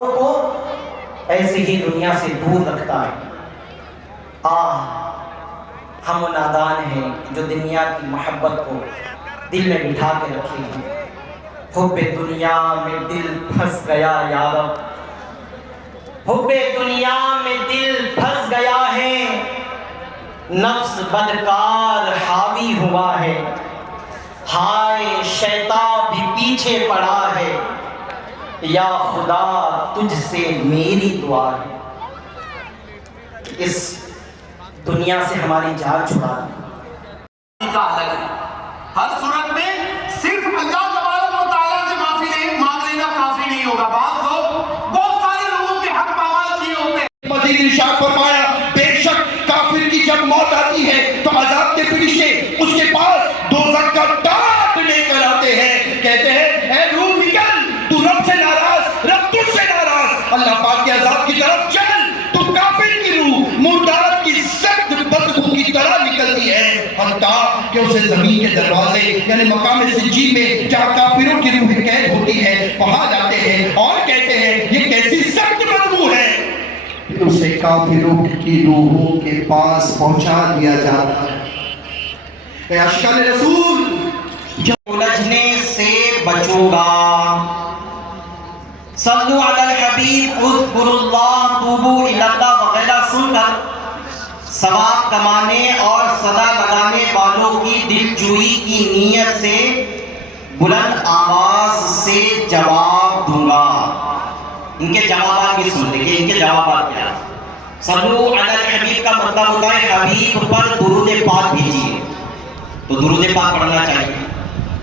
کو ایسے ہی دنیا سے دور رکھتا ہے۔ ہم نادان ہیں جو دنیا کی محبت کو دل میں بٹھا کے رکھے ہیں۔ حب دنیا میں دل پھنس گیا یا رب، حب دنیا میں دل پھنس گیا ہے، نفس بدکار حاوی ہوا ہے، ہائے شیطان بھی پیچھے پڑا ہے، یا خدا تجھ سے میری دعا ہے کہ اس دنیا سے ہماری جان چھڑا دے۔ کا الگ ہے، ہر صورت میں صرف اللہ تبارک و تعالیٰ سے معافی مانگ لینا کافی نہیں ہوگا۔ بعض لوگ بہت سارے لوگوں کے حق پامال کیے ہوتے ہیں۔ مزید ارشاد فرمایا بے شک کافر کی جب موت آتی ہے تو عذاب کے فرشتے اس کے پاس دوزخ کا ٹاٹ لے کر آتے ہیں، کہتے ہیں اے روح نکل، تو رب سے ناراض، رب تجھ سے ناراض، اللہ پاک کے عذاب کی طرف چل۔ تو کافر کی روح مردار کی سخت بدبو کی طرح نکلتی ہے، حتیٰ کہ اسے زمین کے دروازے یعنی مقام سجین میں جہاں کافروں کی روح قید ہوتی ہے وہاں جاتے ہیں اور کہتے ہیں یہ کیسی سخت بدبو ہے، پھر اسے کافروں کی روحوں کے پاس پہنچا دیا جاتا ہے۔ اے عاشقان رسول، الجھنے سے بچوں گا، صلو علی الحبیب، اذکروا اللہ، توبوا الی اللہ وغیرہ سن کر ثواب کمانے اور صدا لگانے والوں کی دل جوئی کی نیت سے بلند آواز سے جواب دوں گا۔ ان کے جوابات بھی سن دیکھیں، ان کے جوابات کیا ہیں۔ صلو علی الحبیب کا مطلب ہوتا ہے حبیب پر درود پاک بھیجیے، تو درود پاک پڑھنا چاہیے۔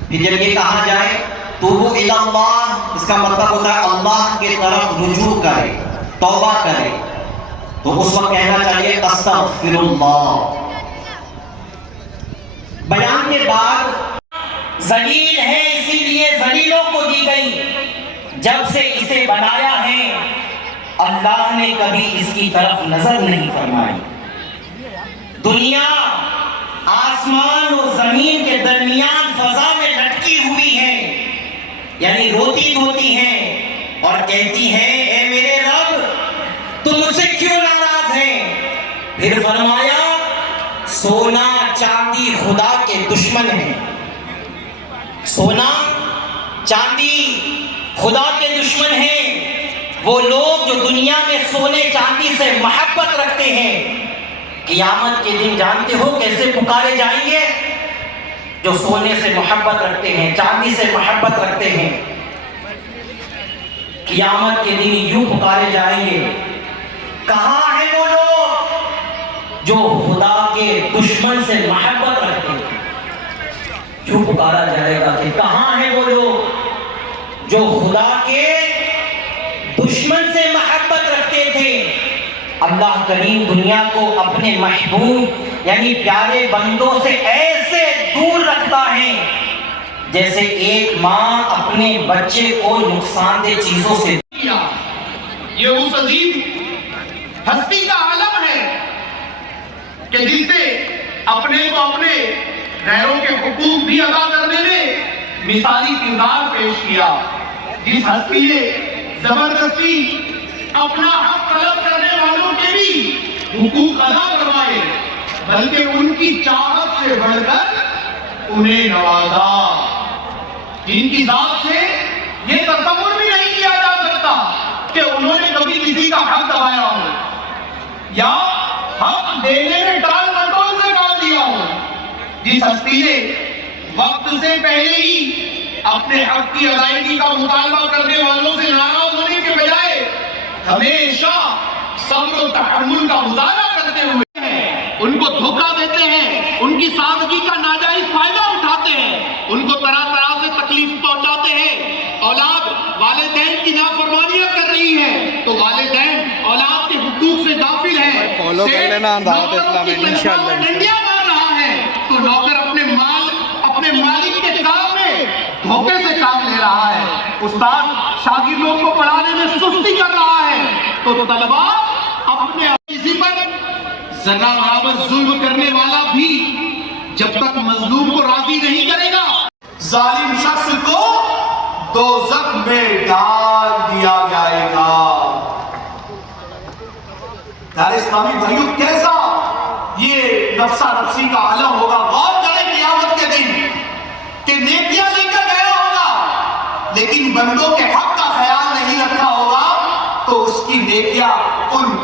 پھر جب یہ کہا جائے توبوا الی اللہ، اس کا مطلب ہوتا ہے اللہ کی طرف رجوع کرے، توبہ کرے، تو اس وقت کہنا چاہیے استغفر اللہ۔ بیان کے بعد ذلیل ہے اسی لیے ذلیلوں کو دی گئی، جب سے اسے بنایا ہے اللہ نے کبھی اس کی طرف نظر نہیں فرمائی۔ دنیا آسمان و زمین کے درمیان فضا میں لٹکی ہوئی ہے، یعنی روتی دھوتی ہیں اور کہتی ہیں اے میرے رب تم مجھ سے کیوں ناراض ہیں؟ پھر فرمایا سونا چاندی خدا کے دشمن ہیں، سونا چاندی خدا کے دشمن ہیں۔ وہ لوگ جو دنیا میں سونے چاندی سے محبت رکھتے ہیں قیامت کے دن جانتے ہو کیسے پکارے جائیں گے؟ جو سونے سے محبت رکھتے ہیں، چاندی سے محبت رکھتے ہیں، قیامت کے دن یوں پکارے جائیں گے، کہاں ہیں وہ لوگ جو خدا کے دشمن سے محبت رکھتے ہیں؟ کیوں پکارا جائے گا کہ کہاں ہیں وہ لوگ جو خدا کے دشمن سے محبت رکھتے تھے؟ اللہ کریم دنیا کو اپنے محبوب یعنی پیارے بندوں سے ایسے دور رکھتا ہے جیسے ایک ماں اپنے بچے کو نقصان دہ چیزوں سے۔ یہ اس عظیم ہستی کا عالم ہے کہ جس نے اپنے کو اپنے غیروں کے حقوق بھی ادا کرنے میں مثالی کردار پیش کیا، جس ہستی نے زبردستی اپنا حق طلب کرنے والوں کے بھی حقوق ادا کروائے، بلکہ ان کی چاہت سے بڑھ کر انہیں نوازا، جن کی ذات سے یہ تصور بھی نہیں کیا جا سکتا کہ انہوں نے کبھی کسی کا حق دبایا ہو یا حق دینے میں ٹال مٹول سے کام دیا ہو۔ جس ہستی نے وقت سے پہلے ہی اپنے حق کی ادائیگی کا مطالبہ کرنے والوں سے ناراض ہونے کے بجائے ہمیشہ صبر و تحمل کا مظاہرہ کرتے ہوئے ان کو دھوکہ دیتے ہیں، ان کی سادگی کا ناجائز فائدہ اٹھاتے ہیں، ان کو طرح طرح سے تکلیف پہنچاتے ہیں۔ اولاد والدین کی نافرمانیاں کر رہی ہے تو والدین اولاد کے حقوق سے غافل ہیں۔ فالو کر لینا دعوت اسلامی انشاءاللہ۔ انڈیا مار رہا ہے تو نوکر اپنے مالک کے کام میں دھوکے سے کام لے رہا ہے۔ استاد شاگردوں کو پڑھانے میں سستی کر رہا ہے تو طلبہ اپنے اسی پر ذرہ برابر ظلم کرنے والا بھی جب تک مظلوم کو راضی نہیں کرے گا ظالم شخص کو دوزخ میں ڈال دیا جائے گا۔ پیارے اسلامی بھائیوں کیسا یہ نفسا نفسی کا عالم ہوگا. غور کریں قیامت کے دن کہ نیکیاں لے کر گیا ہوگا لیکن بندوں کے حق کا خیال نہیں رکھا ہوگا تو اس کی نیکیاں ان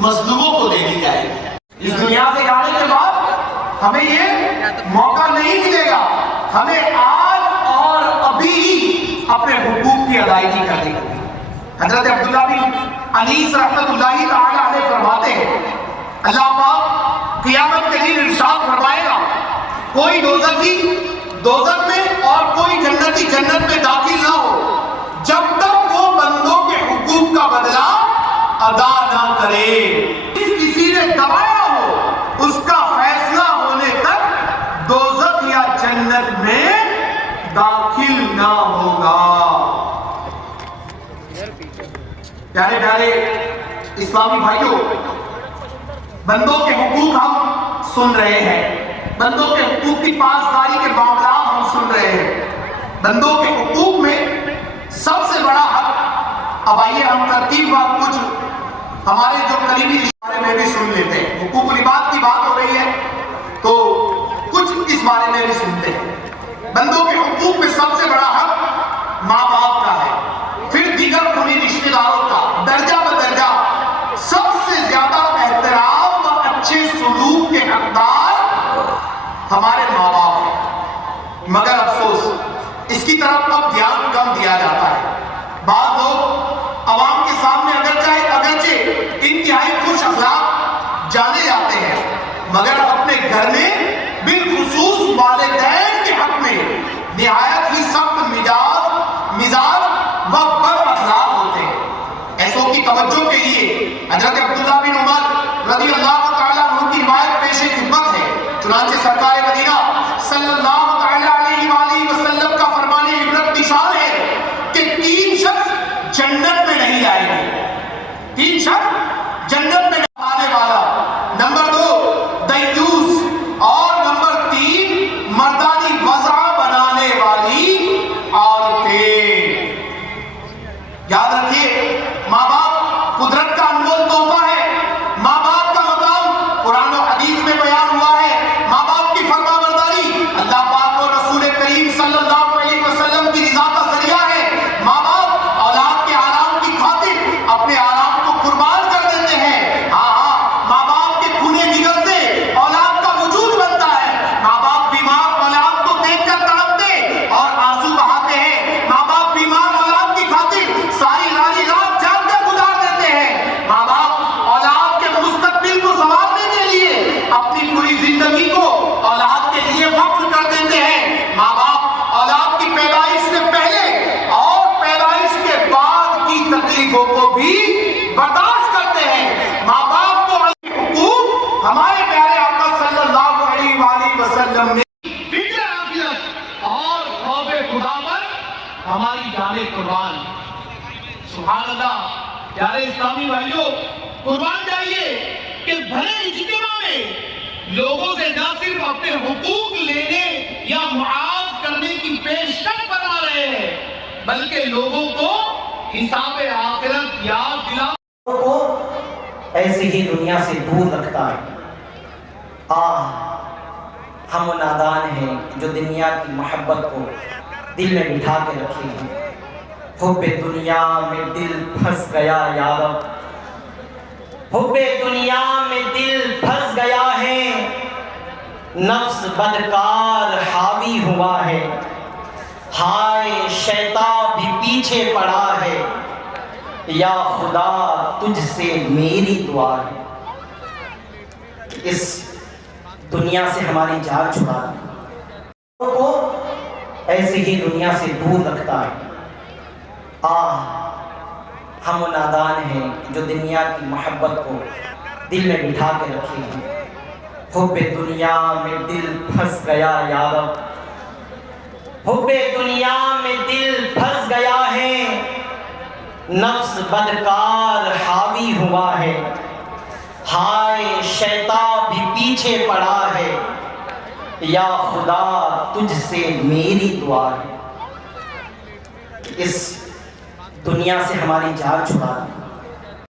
مظلوموں کو دے دی جائے گی. اس دنیا سے جانے کے بعد ہمیں یہ موقع نہیں ملے گا. ہمیں آج اور ابھی ہی اپنے حقوق کی ادائیگی کرنی ہوگی. حضرت عبداللہ بن انیس رحمۃ اللہ تعالی علیہ فرماتے ہیں اللہ پاک قیامت کے دن ارشاد فرمائے گا کوئی دوزخی دوزخ میں اور کوئی جنتی جنت میں داخل نہ ہو جب تک وہ بندوں کے حقوق کا بدلہ ادا نہ کرے. کسی نے دبایا ہو اس کا فیصلہ ہونے تک دوزخ یا جنت میں داخل نہ ہوگا. پیارے پیارے اسلامی بھائیوں بندوں کے حقوق ہم سن رہے ہیں. بندوں کے حقوق کی پاسداری کے معاملات ہم سن رہے ہیں. بندوں کے حقوق میں سب سے بڑا حق اب آئیے ہم ترتیب بات کچھ ہمارے جو قریبی بارے میں بھی سن لیتے ہیں. حقوق العباد کی بات ہو رہی ہے تو کچھ اس بارے میں بھی سنتے ہیں. بندوں کے حقوق میں سب سے بڑا حق ماں باپ کا ہے. پھر دیگر خونی رشتہ داروں کا. درجہ بدرجہ سب سے زیادہ احترام و اچھے سلوک کے حقدار ہمارے ماں باپ ہیں. مگر افسوس اس کی طرف اب دھیان کم دیا جاتا ہے. بعض لوگ عوام کے سامنے اگرچہ انتہائی خوش اخلاق جانے جاتے ہیں مگر اپنے گھر میں بالخصوص والدین کے حق میں نہایت ہی سخت مزاج و بد اخلاق ہوتے ہیں. ایسوں کی توجہ کے لیے حضرت عبداللہ بن عمر رضی اللہ تعالیٰ عنہ کی روایت پیش خدمت ہے. چنانچہ سرکار مدینہ صلی اللہ تعالیٰ علیہ وآلہ وسلم کا فرمان عبرت نشان ہے کہ 3 شخص جنت میں نہیں آئیں گے. 3 شخص جنت میں نہیں آنے والا. نمبر 2 دیوس اور نمبر 3 مردانی وضع بنانے والی عورتیں. یاد رکھیے ماں باپ قدرت کا انمول تحفہ ہے. ماں باپ کا مقام قرآن و حدیث میں بیان ہوا ہے. ماں باپ کی فرما برداری اللہ پاک اور رسول کریم صلی اللہ علیہ وسلم کی رضا کا ذریعہ ہے. ماں باپ اولاد کے آرام کی خاطر اپنے آرام کو قربان کر دیتے ہیں. ماں باپ کے خونے جگر سے اولاد کا وجود بنتا ہے. ماں باپ بیمار اولاد کو دیکھ کر تڑپتے اور آنسو بہاتے ہیں. ماں باپ بیمار اولاد کی خاطر ساری رات جاگ کر گزار دیتے ہیں. ماں باپ اولاد کے مستقبل کو سنوارنے کے لیے اپنی پوری زندگی کو اولاد کے لیے وقف کر دیتے ہیں. ماں باپ اولاد کی پیدائش سے پہلے اور پیدائش کے بعد کی تکلیفوں کو بھی برداشت کرتے ہیں. ماں باپ کو حقوق ہمارے پیارے آقا صلی اللہ علیہ وآلہ وسلم نے فکر آخرت اور خوف خدا پر ہماری جانیں قربان. سبحان اللہ. پیارے اسلامی بھائیوں قربان جائیے کہ بھلے اجتماع میں لوگوں سے نہ صرف اپنے حقوق لینے یا معاف کرنے کی پیشکش فرما رہے ہیں بلکہ لوگوں کو حساب آخرت یاد دلا کو ایسے ہی دنیا سے دور رکھتا ہے. ہم نادان ہیں جو دنیا کی محبت کو دل میں بٹھا کے رکھے ہیں. حب دنیا میں دل پھنس گیا یارو. حب دنیا میں دل پھنس گیا ہے. نفس بدکار حاوی ہوا ہے. ہائے شیطان بھی پیچھے پڑا ہے. یا خدا تجھ سے میری دعا ہے اس دنیا سے ہماری جان چھڑا دے. کو ایسے ہی دنیا سے دور رکھتا ہے. ہم نادان ہیں جو دنیا کی محبت کو دل میں بٹھا کے رکھے ہیں. حب دنیا میں دل پھنس گیا یارو. حب دنیا میں دل پھنس گیا ہے. نفس بدکار حاوی ہوا ہے. ہائے شیطان بھی پیچھے پڑا ہے. یا خدا تجھ سے میری دعا ہے اس دنیا سے ہماری جان چھڑا دے.